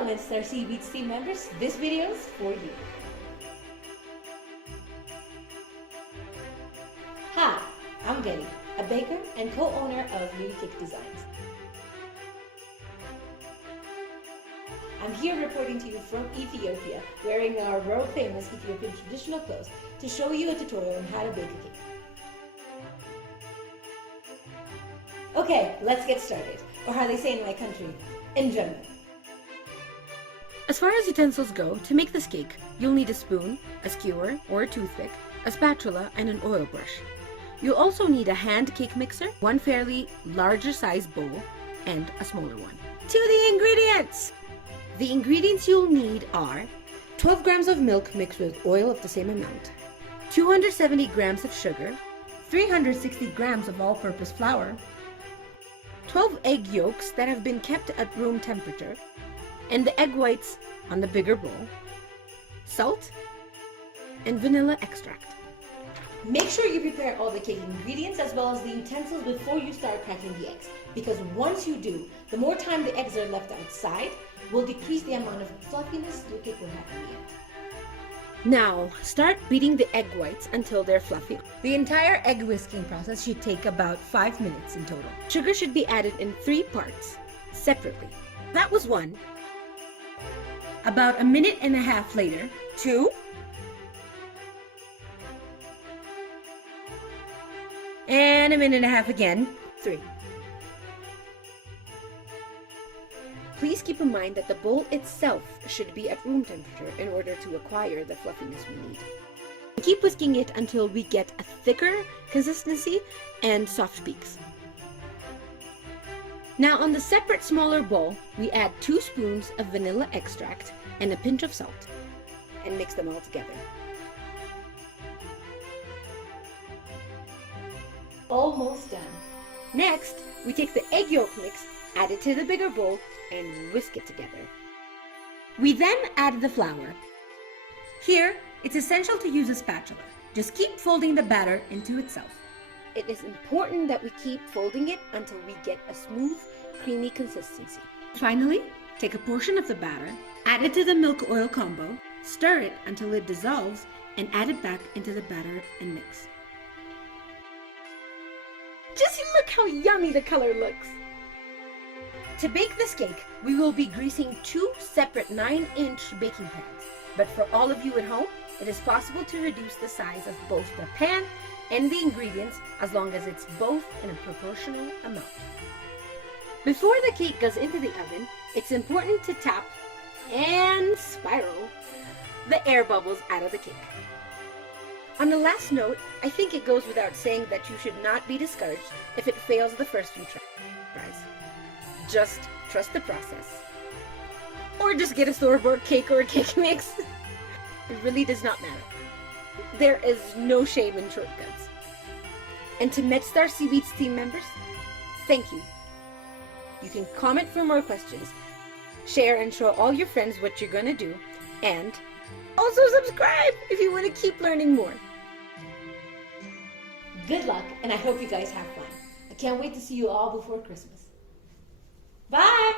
Hello MedStar Seaweeds team members, this video is for you. Hi, I'm Getty, a baker and co-owner of Mini Cake Designs. I'm here reporting to you from Ethiopia, wearing our world famous Ethiopian traditional clothes to show you a tutorial on how to bake a cake. Okay, let's get started, or how they say in my country, in German. As far as utensils go, to make this cake, you'll need a spoon, a skewer or a toothpick, a spatula, and an oil brush. You'll also need a hand cake mixer, one fairly larger size bowl, and a smaller one. To the ingredients! The ingredients you'll need are 12 grams of milk mixed with oil of the same amount, 270 grams of sugar, 360 grams of all-purpose flour, 12 egg yolks that have been kept at room temperature, and the egg whites on the bigger bowl, salt, and vanilla extract. Make sure you prepare all the cake ingredients as well as the utensils before you start cracking the eggs, because once you do, the more time the eggs are left outside will decrease the amount of fluffiness your cake will have in the end. Now, start beating the egg whites until they're fluffy. The entire egg whisking process should take about 5 minutes in total. Sugar should be added in 3 parts, separately. That was 1. About 1.5 minutes later, 2. And 1.5 minutes again, 3. Please keep in mind that the bowl itself should be at room temperature in order to acquire the fluffiness we need. Keep whisking it until we get a thicker consistency and soft peaks. Now on the separate smaller bowl, we add 2 spoons of vanilla extract and a pinch of salt and mix them all together. Almost done. Next, we take the egg yolk mix, add it to the bigger bowl, and whisk it together. We then add the flour. Here, it's essential to use a spatula. Just keep folding the batter into itself. It is important that we keep folding it until we get a smooth, creamy consistency. Finally, take a portion of the batter, add it to the milk oil combo, stir it until it dissolves, and add it back into the batter and mix. Just look how yummy the color looks! To bake this cake, we will be greasing 2 separate 9-inch baking pans. But for all of you at home, it is possible to reduce the size of both the pan and the ingredients as long as it's both in a proportional amount. Before the cake goes into the oven, it's important to tap and spiral the air bubbles out of the cake. On the last note, I think it goes without saying that you should not be discouraged if it fails the first few tries. Just trust the process. Or just get a store-bought cake or a cake mix. It really does not matter. There is no shame in shortcuts. And to MedStar Seaweeds team members, thank you. You can comment for more questions, share and show all your friends what you're gonna do, and also subscribe if you want to keep learning more. Good luck, and I hope you guys have fun. I can't wait to see you all before Christmas. Bye!